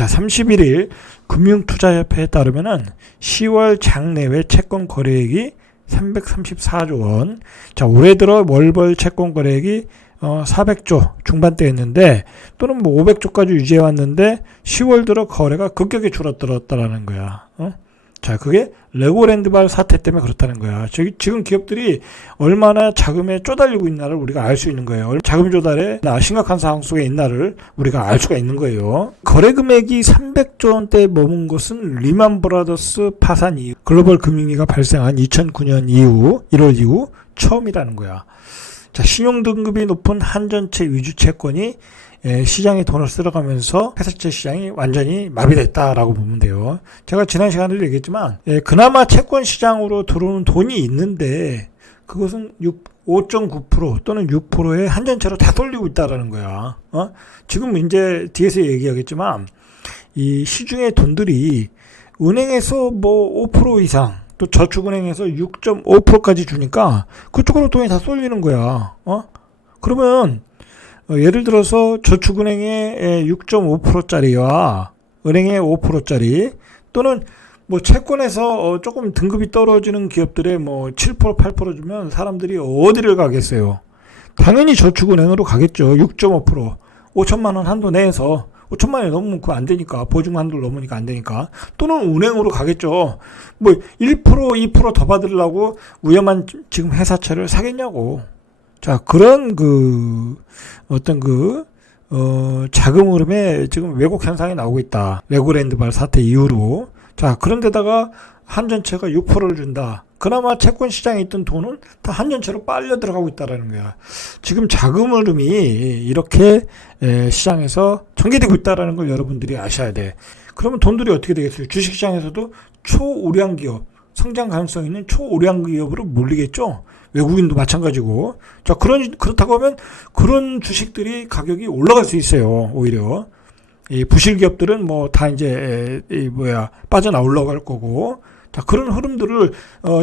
자, 31일 금융투자협회에 따르면은 10월 장내외 채권 거래액이 334조 원. 자, 올해 들어 월벌 채권 거래액이 400조 중반대였는데 또는 뭐 500조까지 유지해 왔는데 10월 들어 거래가 급격히 줄어들었다라는 거야. 자, 그게 레고랜드발 사태 때문에 그렇다는 거야. 지금 기업들이 얼마나 자금에 쪼달리고 있나를 우리가 알 수 있는 거예요. 자금 조달에 심각한 상황 속에 있나를 우리가 알 수가 있는 거예요. 거래 금액이 300조 원대에 머문 것은 리만 브라더스 파산 이후 글로벌 금융위기가 발생한 2009년 이후 1월 이후 처음이라는 거야. 자, 신용 등급이 높은 한전채 위주 채권이 시장에 돈을 쓸어가면서 회사채 시장이 완전히 마비됐다라고 보면 돼요. 제가 지난 시간에도 얘기했지만 그나마 채권 시장으로 들어오는 돈이 있는데 그것은 5.9% 또는 6%의 한전채로 다 돌리고 있다라는 거야. 지금 이제 뒤에서 얘기하겠지만 이 시중의 돈들이 은행에서 뭐 5% 이상 또 저축은행에서 6.5%까지 주니까 그쪽으로 돈이 다 쏠리는 거야. 그러면 예를 들어서 저축은행의 6.5%짜리와 은행의 5%짜리 또는 뭐 채권에서 조금 등급이 떨어지는 기업들의 뭐 7%, 8% 주면 사람들이 어디를 가겠어요? 당연히 저축은행으로 가겠죠. 6.5%. 5천만 원 한도 내에서 5천만 원이 넘으면 그거 안 되니까 보증 한도를 넘으니까 안 되니까 또는 은행으로 가겠죠. 뭐 1%, 2% 더 받으려고 위험한 지금 회사채를 사겠냐고. 자, 그런 자금 흐름에 지금 왜곡 현상이 나오고 있다. 레고랜드발 사태 이후로. 자, 그런데다가 한전채가 6%를 준다. 그나마 채권 시장에 있던 돈은 다 한전채로 빨려 들어가고 있다라는 거야. 지금 자금 흐름이 이렇게 시장에서 전개되고 있다라는 걸 여러분들이 아셔야 돼. 그러면 돈들이 어떻게 되겠어요? 주식시장에서도 초우량 기업, 성장 가능성 있는 초우량 기업으로 몰리겠죠? 외국인도 마찬가지고. 자, 그렇다고 하면 그런 주식들이 가격이 올라갈 수 있어요. 오히려. 이 부실 기업들은 뭐 다 이제, 빠져나올라고 할 거고. 자, 그런 흐름들을,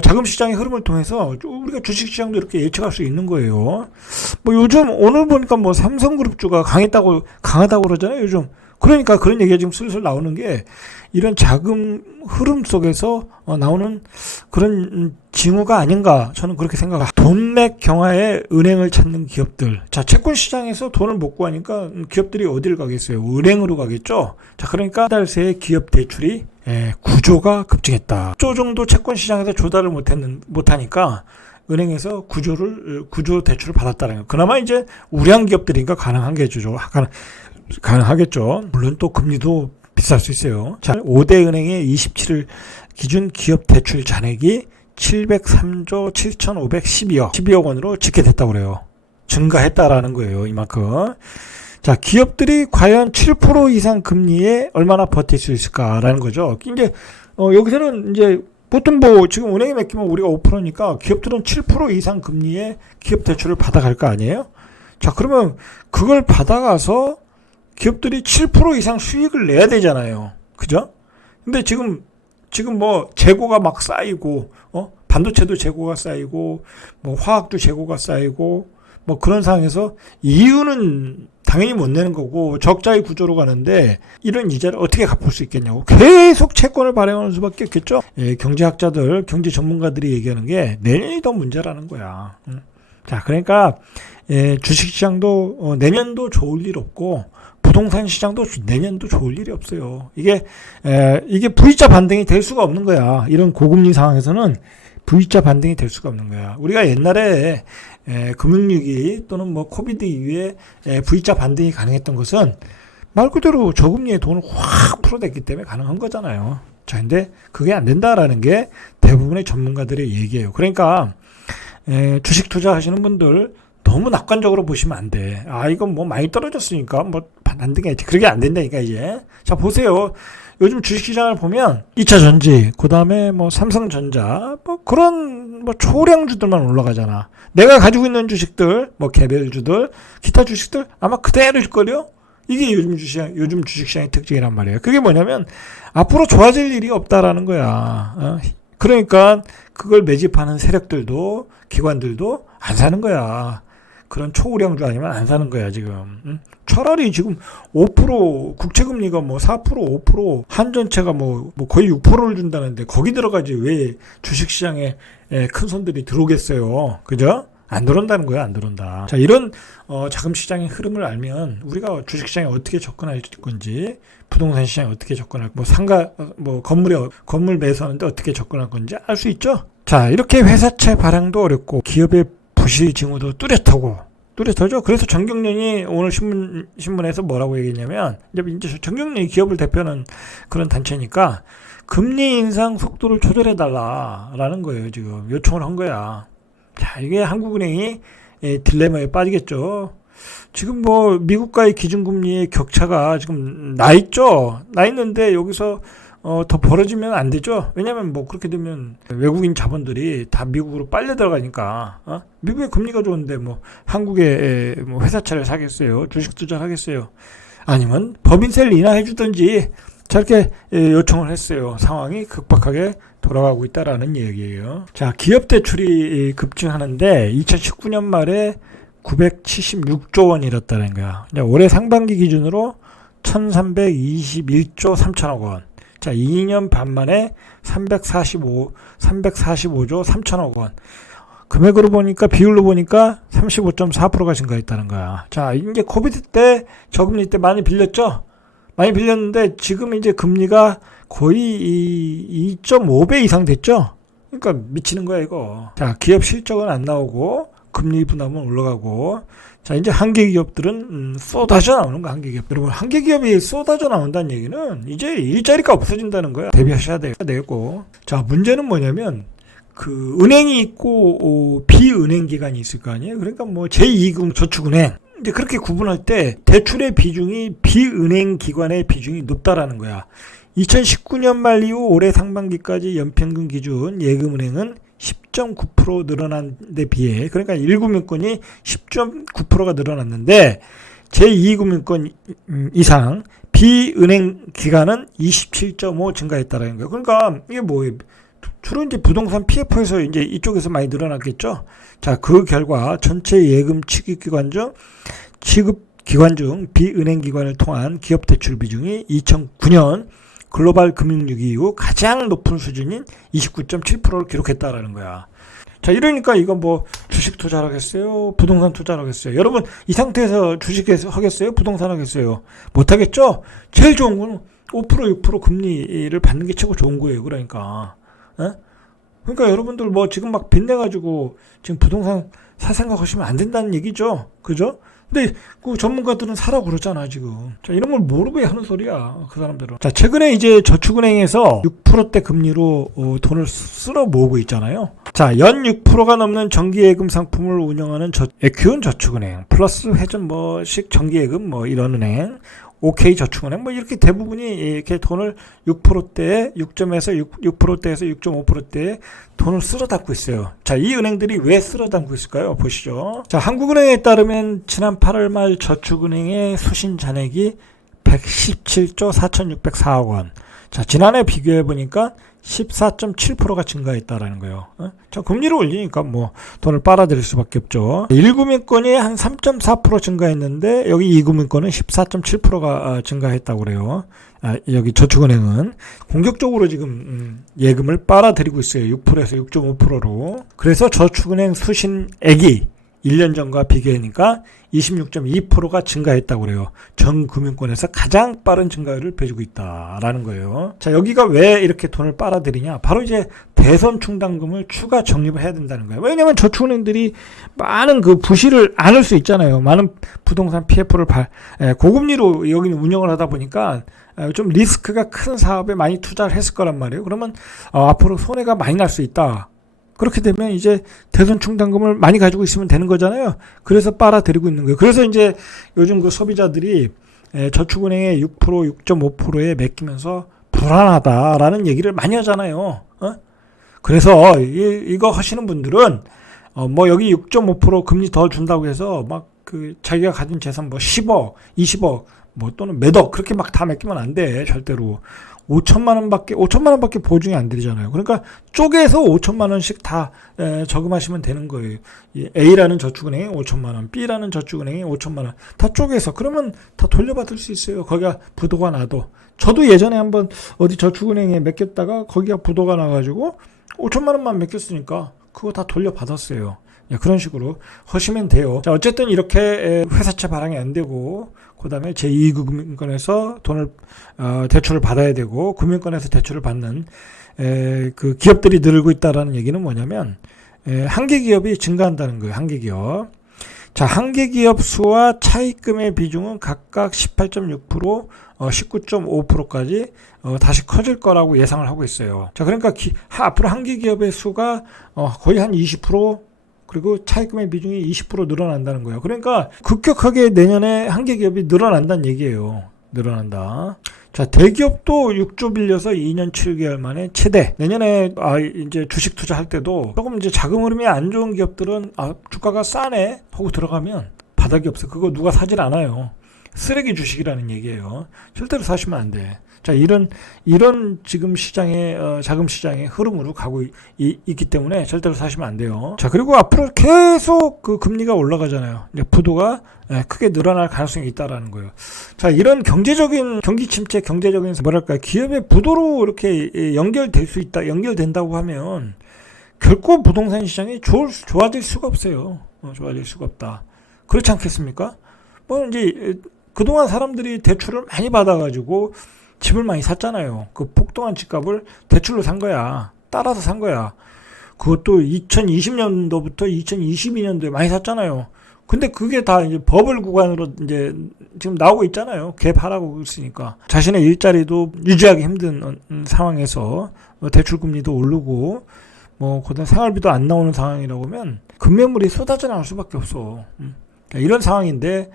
자금 시장의 흐름을 통해서 우리가 주식 시장도 이렇게 예측할 수 있는 거예요. 뭐 요즘, 오늘 보니까 뭐 삼성그룹주가 강하다고 그러잖아요, 요즘. 그러니까 그런 얘기가 지금 슬슬 나오는 게 이런 자금 흐름 속에서 나오는 그런 징후가 아닌가 저는 그렇게 생각합니다. 돈맥 경화에 은행을 찾는 기업들. 자, 채권 시장에서 돈을 못 구하니까 기업들이 어디를 가겠어요? 은행으로 가겠죠. 자, 그러니까 한 달 새에 기업 대출이 구조가 급증했다. 1조 정도 채권 시장에서 조달을 못하니까 은행에서 구조 대출을 받았다는 거예요. 그나마 이제 우량 기업들이니까 가능하겠죠. 물론 또 금리도 비쌀 수 있어요. 자, 5대 은행의 27일 기준 기업 대출 잔액이 703조 7,512억 원으로 집계됐다고 그래요. 증가했다라는 거예요. 이만큼. 자, 기업들이 과연 7% 이상 금리에 얼마나 버틸 수 있을까라는 거죠. 이제 여기서는 이제 보통 뭐 지금 은행에 맡기면 우리가 5%니까 기업들은 7% 이상 금리에 기업 대출을 받아갈 거 아니에요? 자, 그러면 그걸 받아가서 기업들이 7% 이상 수익을 내야 되잖아요. 그죠? 근데 지금 뭐 재고가 막 쌓이고, 반도체도 재고가 쌓이고, 뭐 화학도 재고가 쌓이고, 뭐 그런 상황에서 이유는 당연히 못 내는 거고 적자의 구조로 가는데 이런 이자를 어떻게 갚을 수 있겠냐고. 계속 채권을 발행하는 수밖에 없겠죠. 경제학자들, 경제 전문가들이 얘기하는 게 내년이 더 문제라는 거야. 자, 그러니까 주식시장도 내년도 좋을 일 없고 부동산 시장도 내년도 좋을 일이 없어요. 이게 V자 반등이 될 수가 없는 거야. 이런 고금리 상황에서는 V자 반등이 될 수가 없는 거야. 우리가 옛날에 금융위기 또는 뭐 코비드 이후에 V자 반등이 가능했던 것은 말 그대로 저금리에 돈을 확 풀어댔기 때문에 가능한 거잖아요. 자, 근데 그게 안 된다라는 게 대부분의 전문가들의 얘기예요. 그러니까 주식 투자하시는 분들 너무 낙관적으로 보시면 안 돼. 이건 뭐 많이 떨어졌으니까 뭐 반등했지. 그렇게 안 된다니까 이제. 자, 보세요. 요즘 주식시장을 보면 2차 전지, 그 다음에 뭐 삼성전자, 뭐 그런 뭐 초량주들만 올라가잖아. 내가 가지고 있는 주식들, 뭐 개별주들, 기타 주식들 아마 그대로일걸요? 이게 요즘 주식시장의 특징이란 말이에요. 그게 뭐냐면 앞으로 좋아질 일이 없다라는 거야. 그러니까 그걸 매집하는 세력들도 기관들도 안 사는 거야. 그런 초우량주 아니면 안 사는 거야 지금. 응? 차라리 지금 5% 국채금리가 뭐 4% 5% 한전채가 뭐 거의 6%를 준다는데 거기 들어가지 왜 주식시장에 큰 손들이 들어오겠어요. 그죠? 안 들어온다는 거야, 안 들어온다. 자, 이런 자금 시장의 흐름을 알면 우리가 주식 시장에 어떻게 접근할 건지, 부동산 시장에 어떻게 접근할, 건물 매수하는데 어떻게 접근할 건지 알 수 있죠. 자, 이렇게 회사채 발행도 어렵고 기업의 부실 징후도 뚜렷하죠. 그래서 정경련이 오늘 신문에서 뭐라고 얘기했냐면, 이제 정경련이 기업을 대표하는 그런 단체니까 금리 인상 속도를 조절해달라라는 거예요. 지금 요청을 한 거야. 자, 이게 한국은행이 딜레마에 빠지겠죠. 지금 뭐 미국과의 기준금리의 격차가 지금 나 있는데 여기서 더 벌어지면 안 되죠. 왜냐면 뭐 그렇게 되면 외국인 자본들이 다 미국으로 빨려 들어가니까. 미국의 금리가 좋은데 뭐 한국에 뭐 회사차를 사겠어요. 주식 투자를 하겠어요. 아니면 법인세를 인하해 주든지 저렇게 요청을 했어요. 상황이 급박하게 돌아가고 있다라는 얘기예요. 자, 기업 대출이 급증하는데 2019년 말에 976조 원 잃었다는 거야. 올해 상반기 기준으로 1321조 3천억 원. 자, 2년 반 만에 345조 3천억 원. 금액으로 보니까, 비율로 보니까 35.4%가 증가했다는 거야. 자, 이제 코비드 때, 저금리 때 많이 빌렸죠? 많이 빌렸는데 지금 이제 금리가 거의 2.5배 이상 됐죠? 그러니까 미치는 거야, 이거. 자, 기업 실적은 안 나오고, 금리 부담은 올라가고, 자, 이제 한계 기업들은 쏟아져 나오는 거, 한계 기업. 여러분, 한계 기업이 쏟아져 나온다는 얘기는 이제 일자리가 없어진다는 거야. 대비하셔야 되고. 자, 문제는 뭐냐면, 은행이 있고, 비은행 기관이 있을 거 아니에요? 그러니까 뭐, 제2금 저축은행. 이제 그렇게 구분할 때, 대출의 비중이 비은행 기관의 비중이 높다라는 거야. 2019년 말 이후 올해 상반기까지 연평균 기준 예금은행은 10.9% 늘어난 데 비해, 그러니까 1금융권이 10.9%가 늘어났는데 제2금융권 이상 비은행 기관은 27.5 증가했다라는 거예요. 그러니까 이게 뭐예요? 주로 이제 부동산 PF에서 이제 이쪽에서 많이 늘어났겠죠. 자, 그 결과 전체 예금 취급 기관 중 비은행 기관을 통한 기업 대출 비중이 2009년 글로벌 금융위기 이후 가장 높은 수준인 29.7%를 기록했다라는 거야. 자, 이러니까 이거 뭐 주식 투자를 하겠어요? 부동산 투자를 하겠어요? 여러분, 이 상태에서 주식에서 하겠어요? 부동산 하겠어요? 못 하겠죠? 제일 좋은 건 5% 6% 금리를 받는 게 최고 좋은 거예요. 그러니까. 그러니까 여러분들 뭐 지금 막 빚내가지고 지금 부동산 살 생각하시면 안 된다는 얘기죠. 그죠? 근데 그 전문가들은 사라고 그러잖아 지금. 자, 이런 걸 모르고 하는 소리야 그 사람들은. 자, 최근에 이제 저축은행에서 6%대 금리로 돈을 쓸어 모으고 있잖아요. 자, 연 6%가 넘는 정기예금 상품을 운영하는 에큐온 저축은행 플러스 회전 뭐식 정기예금 뭐 이런 은행, OK 저축은행 뭐 이렇게 대부분이 이렇게 돈을 6%대에 6점에서 6%대에서 6.5%대에 돈을 쓸어 담고 있어요. 자, 이 은행들이 왜 쓸어 담고 있을까요? 보시죠. 자, 한국은행에 따르면 지난 8월 말 저축은행의 수신 잔액이 117조 4,604억 원. 자, 지난해 비교해 보니까 14.7%가 증가했다라는 거예요. 자, 금리를 올리니까 뭐 돈을 빨아들일 수밖에 없죠. 1금융권이 한 3.4% 증가했는데 여기 2금융권은 14.7%가 증가했다고 그래요. 여기 저축은행은 공격적으로 지금 예금을 빨아들이고 있어요. 6%에서 6.5%로. 그래서 저축은행 수신액이 1년 전과 비교하니까 26.2%가 증가했다고 그래요. 전 금융권에서 가장 빠른 증가율을 보여주고 있다라는 거예요. 자, 여기가 왜 이렇게 돈을 빨아들이냐? 바로 이제 대선 충당금을 추가 적립을 해야 된다는 거예요. 왜냐하면 저축은행들이 많은 그 부실을 안을 수 있잖아요. 많은 부동산 PF를 고금리로 여기는 운영을 하다 보니까 좀 리스크가 큰 사업에 많이 투자를 했을 거란 말이에요. 그러면 앞으로 손해가 많이 날 수 있다. 그렇게 되면 이제 대선 충당금을 많이 가지고 있으면 되는 거잖아요. 그래서 빨아들이고 있는 거예요. 그래서 이제 요즘 그 소비자들이 저축은행의 6%, 6.5%에 맡기면서 불안하다라는 얘기를 많이 하잖아요. 그래서 이거 하시는 분들은 뭐 여기 6.5% 금리 더 준다고 해서 막 그 자기가 가진 재산 뭐 10억, 20억 뭐 또는 몇 억 그렇게 막 다 맡기면 안 돼. 절대로. 5천만 원밖에 보증이 안 되잖아요. 그러니까 쪼개서 5천만 원씩 다 저금하시면 되는 거예요. A라는 저축은행에 5천만 원, B라는 저축은행에 5천만 원 다 쪼개서 그러면 다 돌려받을 수 있어요. 거기가 부도가 나도. 저도 예전에 한번 어디 저축은행에 맡겼다가 거기가 부도가 나가지고 5천만 원만 맡겼으니까 그거 다 돌려받았어요. 그런 식으로 하시면 돼요. 자, 어쨌든 이렇게 회사채 발행이 안 되고 그 다음에 제2금융권에서 대출을 받아야 되고 금융권에서 대출을 받는 그 기업들이 늘고 있다라는 얘기는 뭐냐면 한계 기업이 증가한다는 거예요. 한계 기업. 자, 한계 기업 수와 차입금의 비중은 각각 18.6%, 19.5%까지 다시 커질 거라고 예상을 하고 있어요. 자, 그러니까 앞으로 한계 기업의 수가 거의 한 20%, 그리고 차입금의 비중이 20% 늘어난다는 거예요. 그러니까 급격하게 내년에 한계 기업이 늘어난다는 얘기예요. 늘어난다. 자, 대기업도 6조 빌려서 2년 7개월 만에 최대. 내년에 이제 주식 투자할 때도 조금 이제 자금 흐름이 안 좋은 기업들은 주가가 싸네 하고 들어가면 바닥이 없어. 그거 누가 사질 않아요. 쓰레기 주식이라는 얘기예요. 절대로 사시면 안 돼. 자, 이런 지금 자금 시장의 흐름으로 가고 있기 때문에 절대로 사시면 안 돼요. 자, 그리고 앞으로 계속 그 금리가 올라가잖아요. 이제 부도가 크게 늘어날 가능성이 있다라는 거예요. 자, 이런 경기 침체, 경제적인 기업의 부도로 이렇게 연결된다고 하면 결코 부동산 시장이 좋아질 수가 없어요. 좋아질 수가 없다. 그렇지 않겠습니까? 이제 그동안 사람들이 대출을 많이 받아가지고 집을 많이 샀잖아요. 그 폭등한 집값을 대출로 산 거야. 따라서 산 거야. 그것도 2020년도부터 2022년도에 많이 샀잖아요. 근데 그게 다 이제 버블 구간으로 이제 지금 나오고 있잖아요. 갭하라고 있으니까. 자신의 일자리도 유지하기 힘든 상황에서 대출 금리도 오르고 그다음 생활비도 안 나오는 상황이라고 하면 금매물이 쏟아져 나올 수밖에 없어. 이런 상황인데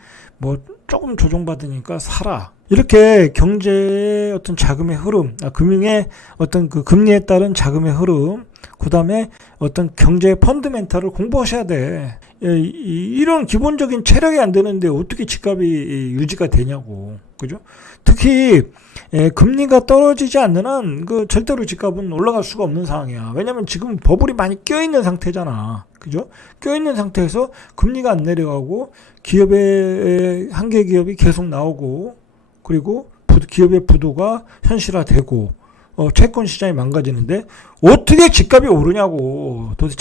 조금 조정받으니까 사라. 이렇게 경제의 어떤 자금의 흐름, 금융의 어떤 그 금리에 따른 자금의 흐름, 그 다음에 어떤 경제의 펀드멘탈을 공부하셔야 돼. 이런 기본적인 체력이 안 되는데 어떻게 집값이 유지가 되냐고. 그죠? 특히 금리가 떨어지지 않는 한 절대로 집값은 올라갈 수가 없는 상황이야. 왜냐면 지금 버블이 많이 껴있는 상태잖아. 그죠? 껴있는 상태에서 금리가 안 내려가고 한계 기업이 계속 나오고 그리고 기업의 부도가 현실화되고 채권 시장이 망가지는데 어떻게 집값이 오르냐고. 도대체